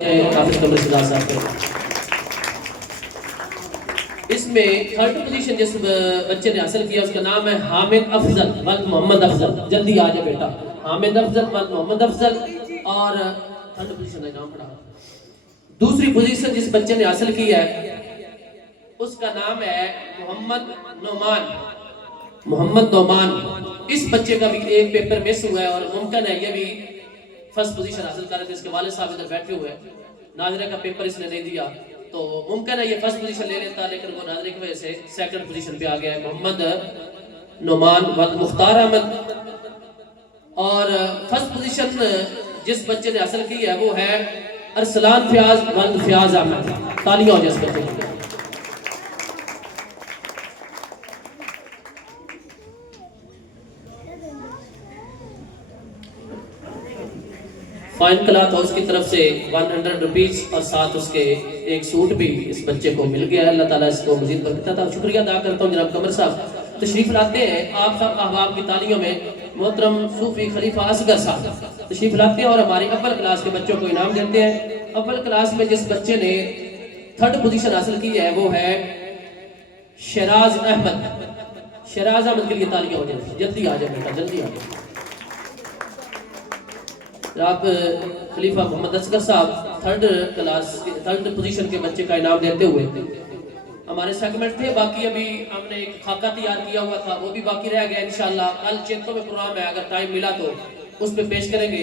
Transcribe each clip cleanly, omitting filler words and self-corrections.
हाफिज कमर सिद्धार्थ साहब के। इसमें थर्ड पोजीशन जिस बच्चे ने हासिल किया उसका नाम है हामिद अफजल वल्द मोहम्मद अफजल। जल्दी आ जाए बेटा, हामिद अफजल वल्द मोहम्मद अफजल। और थर्ड पोजीशन का नाम पढ़ा। दूसरी पोजीशन जिस बच्चे ने हासिल की है उसका नाम है मोहम्मद नोमान। मोहम्मद नोमान। इस बच्चे का भी एक पेपर मिस हुआ है और मुमकिन है ये भी फर्स्ट पोजीशन हासिल कर रहे थे। इसके वाले साहब इधर बैठे हुए हैं। नाजरे का पेपर इसने नहीं दिया तो मुमकिन है ये फर्स्ट पोजीशन ले लेता, लेकिन वो नाजरे की वजह से सेकंड पोजीशन पे आ गया है। मोहम्मद नोमान वल्द मुख्तार अहमद। और फर्स्ट पोजीशन जिस बच्चे ने हासिल की है वो है अरसलान फयाज वल्द फयाज अहमद। तालियां हो जाए इस बच्चे की। फाइन क्लॉथ हाउस की तरफ से 100 रुपीज और साथ उसके एक सूट भी इस बच्चे को मिल गया है। अल्लाह ताला इसको मजीद बरकत अता। शुक्रिया अदा करता हूँ जनाब कमर साहब तशरीफ लाते हैं। आप सब अहबाब की तालियों में मोहतरम सूफी खलीफा असगर साहब तशरीफ लाते हैं और हमारी अव्वल क्लास के बच्चों को इनाम देते हैं। अव्वल क्लास में जिस बच्चे ने थर्ड पोजीशन हासिल की है वो है शराज अहमद। शराज अहमद के लिए तालियां हो जाए। जल्दी आ जाए बेटा, जल्दी आ जाए। आप खलीफा मोहम्मद असगर साहब थर्ड पोजीशन के बच्चे का इनाम देते हुए हमारे सेगमेंट थे। बाकी अभी हमने एक खाका तैयार किया हुआ था वो भी बाकी रह गया। इंशाल्लाह कल चेतों में प्रोग्राम है, अगर टाइम मिला तो उस पर पेश करेंगे।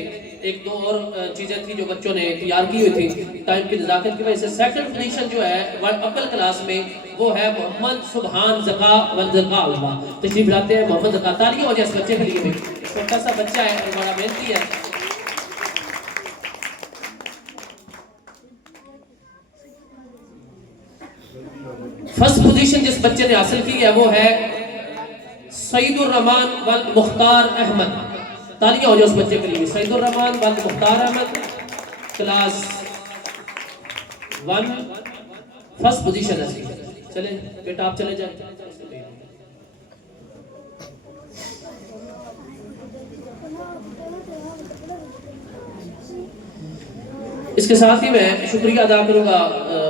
एक दो और चीजें थी जो बच्चों ने तैयार की हुई थी, टाइम की नज़ाकत की वजह से। सेकंड पोजीशन जो है अव्वल क्लास में वो है मोहम्मद सुबहान ज़का वल्द ज़का अल्लाह। तशरीफ लाते हैं मोहम्मद ज़का। तालियां हो जाए इस बच्चे के लिए भी। छोटा सा बच्चा है और बड़ा मेहनती है। फर्स्ट पोजीशन जिस बच्चे ने हासिल की है वो है सईदुर रहमान वल्द मुख्तार अहमद। तालियां हो जाए उस बच्चे के लिए। सईदुर रहमान वल्द Mukhtar Ahmad class 1 first position है। चले बेटा आप चले जाए। इसके साथ ही मैं शुक्रिया अदा करूंगा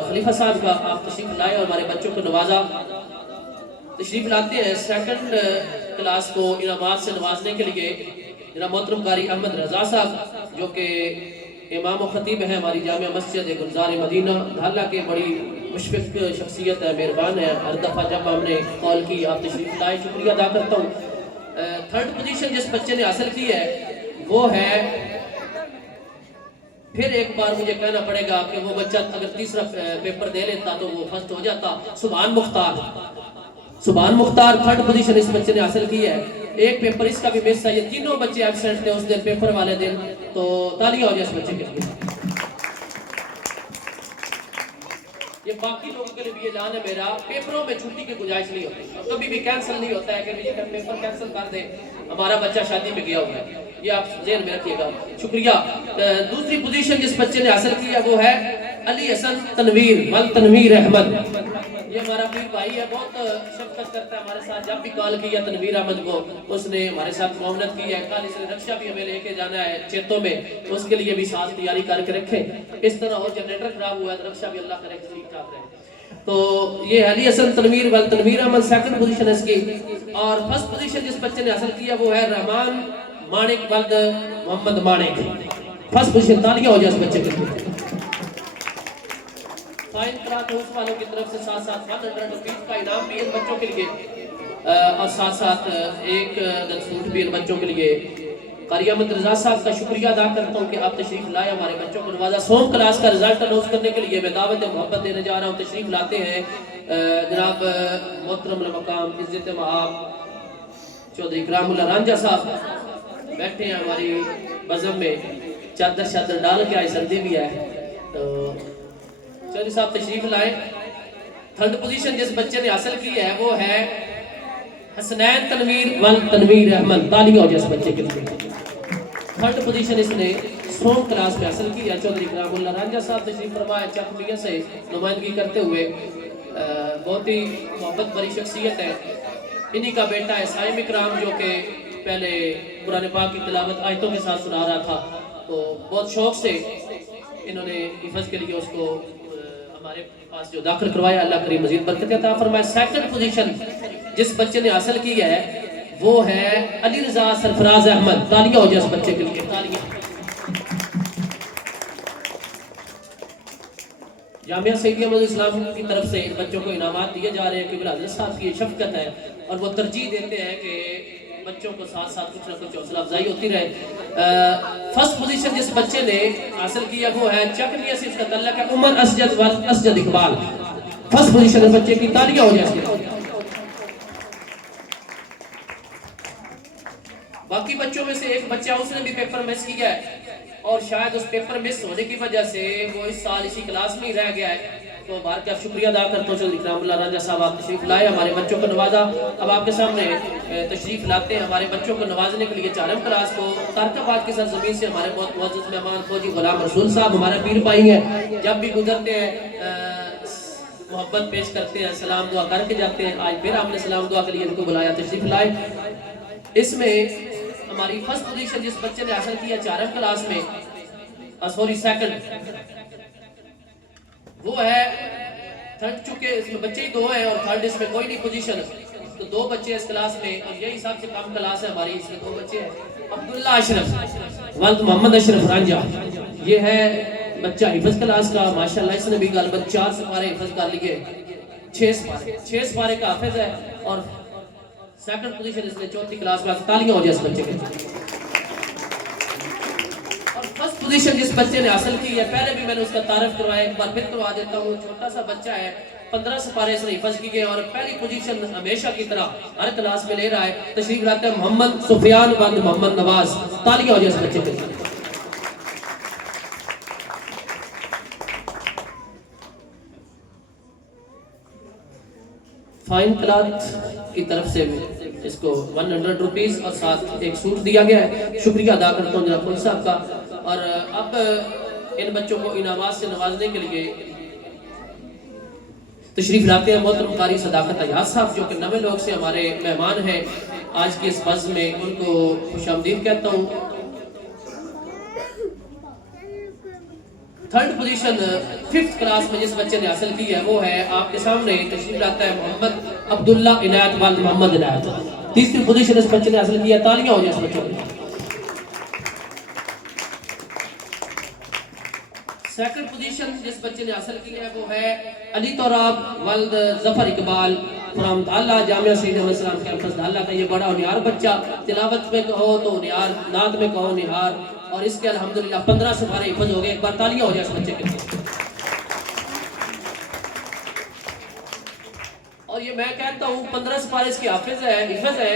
खलीफा साहब का, आप तशरीफ लाए और हमारे बच्चों को नवाजा। तशरीफ लाते हैं सेकंड क्लास को इनामात से नवाजने के लिए जनाब मोहतरम कारी अहमद रजा साहब जो कि इमाम और खतीब हैं हमारी जामिया मस्जिद गुलजार मदीना धाला के। बड़ी मुशफ़िक शख्सियत है, मेहरबान है। हर दफ़ा जब हमने कॉल की आप तशरीफ लाए, शुक्रिया अदा करता हूँ। थर्ड पोजीशन जिस बच्चे ने हासिल की है वो है, फिर एक बार मुझे कहना पड़ेगा कि वो बच्चा अगर तीसरा पेपर दे लेता तो वो फर्स्ट हो जाता। सुभान मुख्तार। सुभान मुख्तार थर्ड पोजीशन इस बच्चे ने हासिल की है। एक पेपर इसका भी मिस है। ये तीनों बच्चे एब्सेंट थे उस दिन पेपर वाले दिन, तो तालियां हो जाए इस बच्चे के लिए। ये बाकी लोगों के लिए भी ऐलान है मेरा, पेपरों में छुट्टी की गुंजाइश नहीं होती और कभी भी कैंसिल नहीं होता है कि पेपर कैंसिल कर दे, हमारा बच्चा शादी में गया हुआ है। ये आप ज़हन में रखिएगा। शुक्रिया। दूसरी पोजीशन जिस बच्चे ने हासिल की है वो है अली हसन तनवीर वल्द तनवीर अहमद। ये हमारा पीर भाई है, बहुत शफकत करता है हमारे साथ। जब भी कॉल किया तनवीर अहमद को उसने हमारे साथ मामलत की है। कल इसने रक्षा भी हमें लेके जाना है चेतों में, तो उसके लिए भी साथ तैयारी करके रखे। इस तरह हो जनरेटर खराब हुआ है तो रक्षा भी अल्लाह करे ठीक ठाक रहे। तो ये अली हसन तनवीर वल्द तनवीर अहमद सेकंड पोजीशन है इसकी। और फर्स्ट पोजीशन जिस बच्चे ने हासिल किया वो है रहमान मानिक वल्द मोहम्मद मानिक। First position. तालियां हो जाए इस बच्चे के लिए। फाइन क्लॉथ हाउस वालों की तरफ से साथ साथ 100 रुपीज का इनाम भी इन बच्चों के लिए और साथ साथ एक सूट भी इन बच्चों के लिए। कारी अहमद रजा साहब का शुक्रिया अदा करता हूँ कि आप तशरीफ लाए, हमारे बच्चों को नवाजा। सोम क्लास का रिजल्ट अनाउंस करने के लिए मैं दावत मोहब्बत देने जा रहा हूँ। तशरीफ लाते हैं जनाब मोहतरम मकाम इज्जत मआब चौधरी करामुल्लाह रांझा साहब बैठे हैं हमारी बज़म में। चादर शादर डाल के आए, सर्दी भी है तो चौधरी साहब तशरीफ लाए। थर्ड पोजीशन जिस बच्चे ने हासिल की है वो है हसनैन तनवीर वल्द तनवीर अहमद। तालियां हो जाए इस बच्चे के लिए। थर्ड पोजीशन इसने सोम क्लास में हासिल की है। चौधरी करामुल्लाह रांझा साहब तशरीफ फरमाए चक मियां से नुमाइंदगी करते हुए। बहुत ही मोहब्बत भरी शख्सियत है। इन्हीं का बेटा है साइम इकराम जो कि पहले कुरान पाक की तिलावत आयतों के साथ सुना रहा था, तो बहुत शौक से इन्होंने हिफज के लिए उसको हमारे पास जो दाखिल करवाया, अल्लाह करीम मजीद बरकत अता फरमाए। सेकंड पोजीशन जिस बच्चे ने हासिल की है वो है अली रजा सरफराज अहमद। तालियां हो जाए इस बच्चे के लिए, तालियां। जामिया सैयदी अहमद इस्लाम की तरफ से इन बच्चों को इनामात दिए जा रहे हैं कि हज़रत साहब की शफकत है और वो तरजीह देते हैं कि बच्चों को साथ साथ कुछ ना कुछ हौसला अफजाई होती रहे। फर्स्ट पोजीशन जिस बच्चे ने हासिल किया वो है चकमिया से इसका तल्लक है उमर असजद इकबाल। फर्स्ट पोजीशन इस बच्चे की, तालियां हो जाए। बाकी बच्चों में से एक बच्चा उसने भी पेपर मिस किया है और शायद उस पेपर मिस होने की वजह से वो इस साल इसी क्लास में ही रह गया है। तो बार का शुक्रिया अदा करता हूँ चौधरी इकरामुल्लाह रांझा साहब, आप तशरीफ लाए, हमारे बच्चों को नवाजा। अब आपके सामने तशरीफ लाते हैं हमारे बच्चों को नवाजने के लिए चारम क्लास को तारकाबाद की सरजमीन से हमारे बहुत मुअज़्ज़ज़ मेहमान फौजी गुलाम रसूल साहब हमारे पीर भाई हैं। जब भी गुजरते हैं मोहब्बत पेश करते हैं, सलाम दुआ करके जाते हैं। आज फिर हमने सलाम दुआ के लिए इनको बुलाया, तशरीफ लाए। इसमें हमारी फर्स्ट पोजीशन जिस बच्चे ने हासिल किया चारम क्लास में, सॉरी सेकंड, वो है थर्ड। चुके इसमें बच्चे ही दो हैं और थर्ड इसमें कोई नहीं पोजीशन, तो दो बच्चे इस क्लास में और यही सबसे कम क्लास है हमारी, इसमें दो बच्चे हैं। अब्दुल्ला अशरफ वल्द मोहम्मद अशरफ रांझा, ये है बच्चा हिफज क्लास का। माशाल्लाह इसने भी गालिबन 4 सिपारे हिफज कर लिए, 6 सिपारे का हाफिज है और सेकंड पोजीशन इसने चौथी क्लास में। तालियां हो जाए इस बच्चे के। और फर्स्ट पोजीशन जिस बच्चे ने हासिल की है, पहले भी मैंने उसका तारीफ करवाया, एक बार फिर करवा देता हूँ। छोटा सा बच्चा है, 15 सिपारे इसने हिफज किए और पहली पोजीशन हमेशा की तरह हर क्लास में ले रहा है। तशरीफ लाते हैं मोहम्मद सुफियान बंद मोहम्मद नवाज। तालियां हो जाए इस बच्चे के। फाइन क्लॉथ की तरफ से इसको 100 रुपीस और साथ एक सूट दिया गया है। शुक्रिया अदा करता हूँ जनाब फौजी साहब का। और अब इन बच्चों को इनामात से नवाजने के लिए तशरीफ लाते हैं मोहतरम कारी सदाकत अयाज साहब, जो कि नवे लोग से हमारे मेहमान हैं आज की इस बज़्म में। उनको खुशामदीद कहता हूँ। थर्ड पोजीशन फिफ्थ क्लास में जिस बच्चे ने हासिल की है वो है आपके सामने तशरीफ लाता है मोहम्मद अब्दुल्ला इनायत वाल मोहम्मद इनायत। तीसरी पोजीशन इस बच्चे ने हासिल की है। तालियां हो जाए इस बच्चे को। सेकंड पोजीशन जिस बच्चे ने हासिल की है वो है अली तोराब वल्द जफर इकबाल फ्रॉम दाला जामिया सैयद अहमद सलाम कैंपस दाला का। ये बड़ा होनिहार बच्चा, तिलावत में कहो तो होनिहार, नात में कहो होनिहार, और इसके अल्हम्दुलिल्लाह 15 सिपारे हिफज हो गए। एक बार तालियां हो जाए इस बच्चे के लिए। और ये मैं कहता हूँ 15 सिपारे इसके हाफिज है, हिफज है।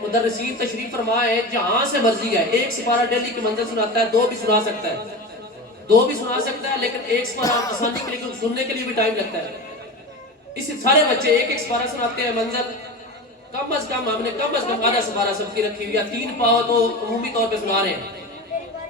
मुदर्रिसीन तशरीफ फरमा है, जहां से मर्जी है। एक सिपारा डेली की मंजिल सुनाता है, 2 भी सुना सकता है, 2 भी सुना सकता है, लेकिन एक सिपारा आसानी के लिए सुनने के लिए भी टाइम लगता है। इस सारे बच्चे एक सिपारा सुनाते हैं। मंजिल कम अज कम हमने कम अज कम आधा सिपारा सबकी रखी हुई है। 3 पाव तो अमूमी तौर पे सुना रहे हैं।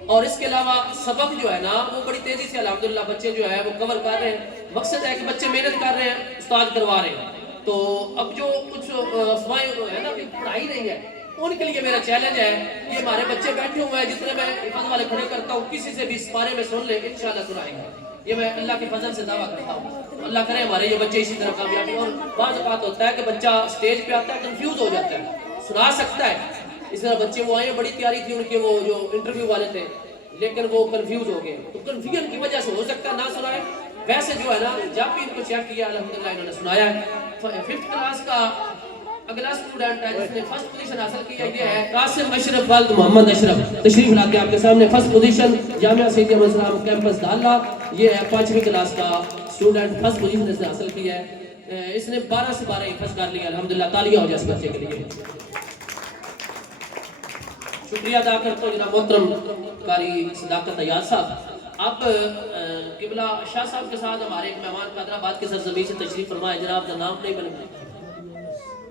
और इसके अलावा सबक जो है ना वो बड़ी तेजी से अल्हम्दुलिल्लाह बच्चे जो है वो कवर कर रहे हैं। मकसद है कि बच्चे मेहनत कर रहे हैं, उस्ताद करवा रहे हैं। तो अब जो कुछ अफवाहें है ना कि पढ़ाई नहीं है, उनके लिए मेरा चैलेंज है, ये हमारे बच्चे बैठे हुए हैं, जितने मैं हिफाज वाले खड़े करता हूँ, किसी से भी इस बारे में सुन ले, इंशाल्लाह सुनाएंगे। ये मैं अल्लाह के फजल से दावा करता हूँ। अल्लाह करे हमारे ये बच्चे इसी तरह कामयाबी। और बात होता है कि बच्चा स्टेज पे आता है कंफ्यूज हो जाता है, सुना सकता है। इस तरह बच्चे वो आए, बड़ी तैयारी थी उनके, वो जो इंटरव्यू वाले थे, लेकिन वो कंफ्यूज हो गए। तो कंफ्यूजन की वजह से हो सकता है ना सुनाए। वैसे जो है ना जब भी इनको चेक किया अल्हम्दुलिल्लाह इन्होंने सुनाया है। 5th क्लास का अगला स्टूडेंट है जिसने फर्स्ट पोजीशन हासिल की है, ये है कासिम अशरफ वालिद मोहम्मद अशरफ। तशरीफ लाते हैं आपके सामने। फर्स्ट पोजीशन जामिया सैयद अहमद सलाम कैंपस दाला। ये है 5वीं क्लास का स्टूडेंट, फर्स्ट पोजीशन इसने हासिल की है। इसने 12 से 12 हिफज कर लिया अल्हम्दुलिल्लाह। तालियां हो जाए इस बच्चे के लिए। शुक्रिया अदा करता हूँ जनाब मोहतरम कारी सदाकत अयाज साहब। अब किबला शाह साहब के साथ हमारे एक मेहमान हैदराबाद के सरजमीन से तशरीफ फरमाए, जनाब का नाम नहीं बना,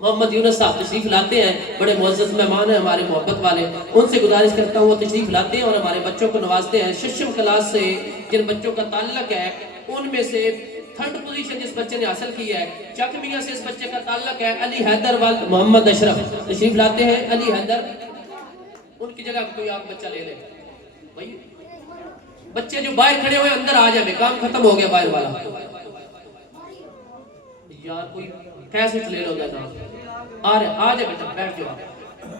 मोहम्मद यूनुस साहब तशरीफ लाते हैं। बड़े मुअज़्ज़ज़ मेहमान हैं हमारे मोहब्बत वाले। उनसे गुजारिश करता हूँ वो तशरीफ लाते हैं और हमारे बच्चों को नवाजते हैं। शिशम क्लास से जिन बच्चों का ताल्लुक है उनमें से थर्ड पोजीशन जिस बच्चे ने हासिल की है, चकमिया से इस बच्चे का ताल्लुक है अली हैदर वालिद मोहम्मद अशरफ। तशरीफ लाते हैं अली हैदर। उनकी जगह कोई आप बच्चा ले ले भाई। बच्चे जो बाहर खड़े हुए अंदर आ जाए, काम खत्म हो गया बाहर वाला। यार कोई कैसे ले लो ना, आ जाए बेटा, बैठ जाओ।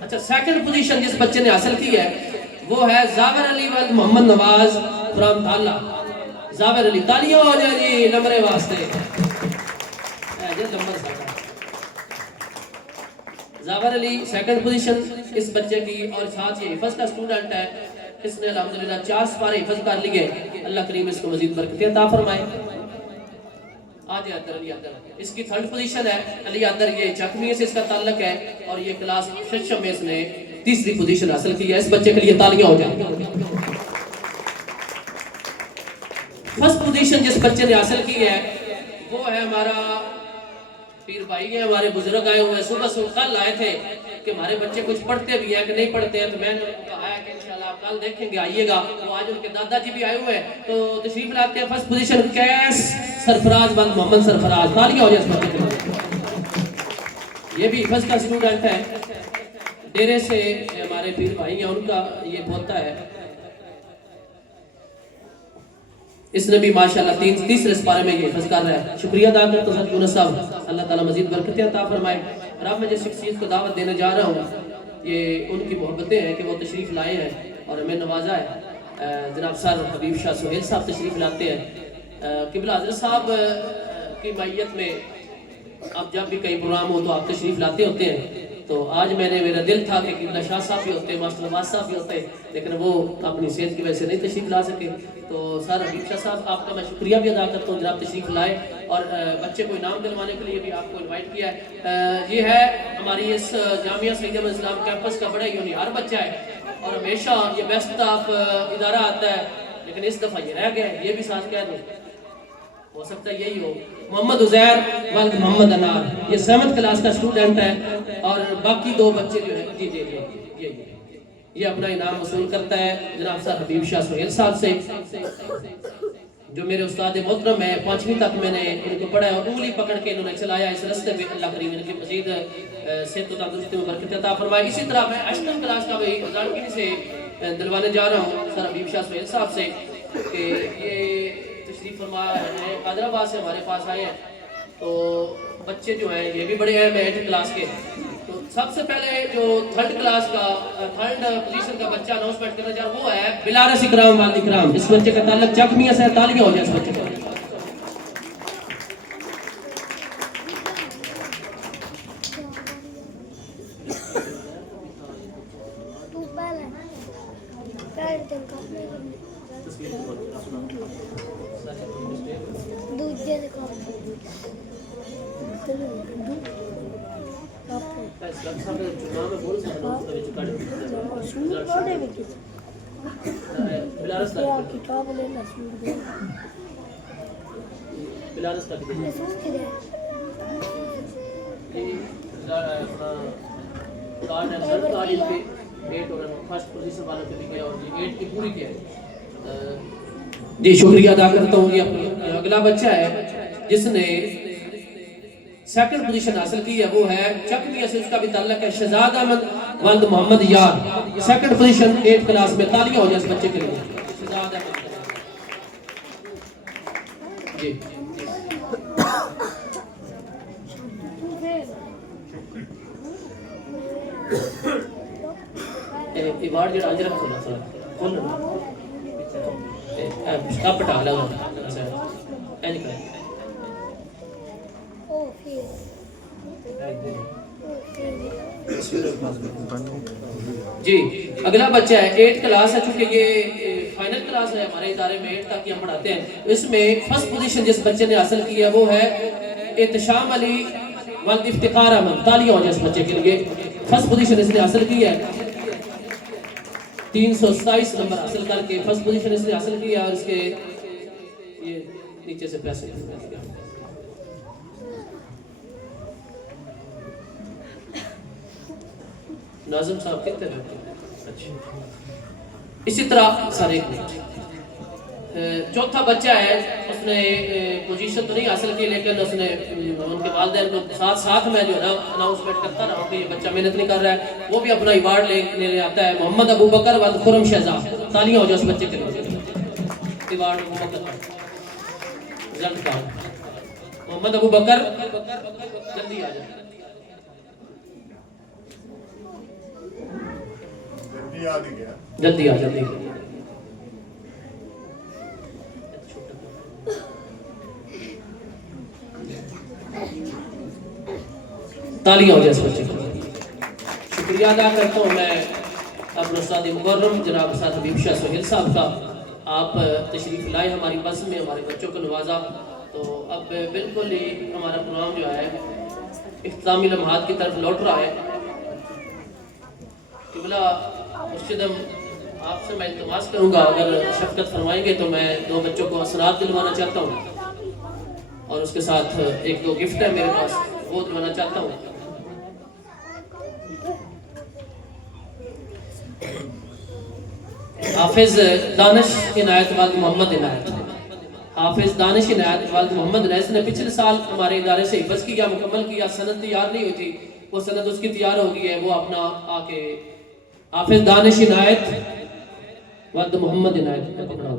अच्छा, सेकंड पोजीशन जिस बच्चे ने हासिल की है वो है जावेर अली वल्द मोहम्मद नवाज फ्रॉम ताला। जावेर अली, तालियां हो जाए जी नंबरे वास्ते। जावेर अली सेकंड पोजीशन इस बच्चे की, और साथ ही हिफ्ज का स्टूडेंट है, इसने अल्हम्दुलिल्लाह 4 पारे हिफ्ज कर लिए। अल्लाह करीम इसको मजीद बरकतें अता फरमाए। आज अली अदर इसकी थर्ड पोजीशन है। अली अदर ये चकमी से इसका ताल्लुक है, और ये क्लास शशम में इसने तीसरी पोजीशन हासिल की है। इस बच्चे के लिए तालियां हो जाए। फर्स्ट पोजीशन जिस बच्चे ने हासिल की है वो है हमारा पीर भाई है, हमारे बुजुर्ग आए हुए हैं। सुबह कल आए थे कि हमारे बच्चे कुछ पढ़ते भी हैं कि नहीं पढ़ते हैं, तो मैंने उनको कहा है कि इंशाल्लाह आप कल देखेंगे, आइएगा। तो आज उनके दादाजी भी आए हुए हैं, तो तशरीफ लाते हैं। फर्स्ट पोजीशन कैस सरफराज बंद मोहम्मद सरफराज, तालियां हो जाए इस बच्चे के लिए। ये भी फर्स्ट का स्टूडेंट है, डेरे से हमारे पीर भाई हैं, उनका ये पोता है। इसने भी माशाल्लाह तीसरे पारे में ये हिफ्ज कर रहा है। शुक्रिया अदा करता हूं यूनुस साहब, अल्लाह ताला मजीद बरकतें अता फरमाए। और अब मैं जिस शख्सियत को दावत देने जा रहा हूँ, ये उनकी मोहब्बतें हैं कि वो तशरीफ़ लाए हैं और हमें नवाजा है। जनाब सर हबीब शाह सुहेल साहब तशरीफ़ लाते हैं। किबला हज़रत साहब की मैयत में आप जब भी कई प्रोग्राम हो तो आप तशरीफ़ लाते होते हैं। तो आज मेरा दिल था कि किबला शाह साहब भी होते, मास्टर नवाज साहब भी होते, लेकिन वो अपनी सेहत की वजह से नहीं तशरीफ़ ला सके। तो सर हबीब शाह साहब, आपका मैं शुक्रिया भी अदा करता हूँ, जनाब तशरीफ़ लाए और बच्चे को इनाम दिलवाने के लिए भी आपको इनवाइट किया है। ये है हमारी इस जामिया सईद अहमद इस्लाम कैंपस का बड़ा यूनियार बच्चा है, और हमेशा ये बेस्ट ऑफ इदारा आता है, लेकिन इस दफ़ा ये रह गया है। ये भी साथ कह दूँ, हो सकता है यही हो। मोहम्मद उजैर वल्द मोहम्मद अनार, ये 7th क्लास का स्टूडेंट है, और बाकी 2 बच्चे जो है जी जी जी ये अपना इनाम वसूल करता है जनाब सर हबीब शाह सुहेल साहब से, जो मेरे उस्ताद मोहतरम है। 5वीं तक मैंने इनको पढ़ा है और उंगली पकड़ के इन्होंने चलाया इस रास्ते में। अल्लाह करीम इनकी मजीद सेहत व तंदुरुस्ती में बरकत अता फरमाए। इसी तरह मैं 8वीं क्लास का भी जानकारी से दिलवाने जा रहा हूँ सर हबीब शाह सुहेल साहब से कि ये तशरीफ फरमा हैदराबाद से हमारे पास आए हैं। तो बच्चे जो हैं ये भी बड़े अहम हैं 8th क्लास के। तो सबसे पहले जो 3rd क्लास का 3rd पोजीशन का बच्चा अनाउंसमेंट करना चाह रहा वो है बिलारस इकराम वाल इकराम। इस बच्चे का ताल्लुक चकमिया से, तालियां हो जाए इस बच्चे को। जी शुक्रिया अदा करता हूँ। अगला बच्चा है जिसने 2nd पोजीशन हासिल की है, वो है चकमिया से, उसका भी ताल्लुक है शहजाद अहमद वल्द मोहम्मद यार। 2nd पोजीशन 8th क्लास में, तालियां हो जाए इस बच्चे के लिए। शहजाद अहमद जी इवार्ड जो आज रखो ना सर खोल स्टॉप हटा लो एंड कर जी। अगला बच्चा है 8th क्लास है, चूंकि ये फाइनल क्लास है हमारे इदारे में 8 तक ही हम पढ़ाते हैं। इसमें फर्स्ट पोजीशन जिस बच्चे ने हासिल की है वो है एहतशाम अली वल्द इफ्तिखार अहमद। तालियां हो जाए इस बच्चे के लिए। फर्स्ट पोजीशन इसने हासिल की है, 327 नंबर हासिल करके फर्स्ट पोजीशन इसने हासिल की है। और इसके ये नीचे से पैसे नाज़िम साहब कितने रहते हैं? अच्छा, इसी तरह सर एक मिनट। चौथा बच्चा है, उसने पोजीशन तो नहीं हासिल की, लेकिन उसने उनके वालिदैन को साथ में जो है ना अनाउंसमेंट करता रहा कि ये बच्चा मेहनत नहीं कर रहा है, वो भी अपना अवार्ड लेने आता है। मोहम्मद अबू बकर वल्द खुरम शहजाद। तालियां हो जाए उस बच्चे के लिए। रिवार्ड अबू बकर रिजल्ट का मोहम्मद अबू बकर जल्दी आ जाए जल्दी आ जल्दी तालियां हो जाए इस बच्चे को। शुक्रिया अदा करता हूँ मैं अपने उस्ताद मुकर्रम जनाब उस्ताद हबीब शाह सोहेल साहब का। आप तशरीफ़ लाए हमारी बस में, हमारे बच्चों को नवाजा। तो अब बिल्कुल ही हमारा प्रोग्राम जो है इख्तितामी लम्हात की तरफ लौट रहा है। किबला मुर्शिदम आपसे मैं इल्तिमास करूँगा, अगर शफ़क़त फरमाएंगे तो मैं दो बच्चों को असरात दिलवाना चाहता हूँ और उसके साथ एक दो गिफ्ट है मेरे पास, वो दिलवाना चाहता हूँ। हाफिज दानिश इनायत वालिद मोहम्मद इनायत, हाफिज दानिश इनायत वालिद मोहम्मद इनायत ने पिछले साल हमारे इदारे से हिफ्ज़ किया, मुकम्मल किया। सनद तैयार नहीं हुई थी, वो सनद उसकी तैयार हो गई है। वो अपना आके हाफिज दानिश इनायत वालिद मोहम्मद इनायत पकड़ा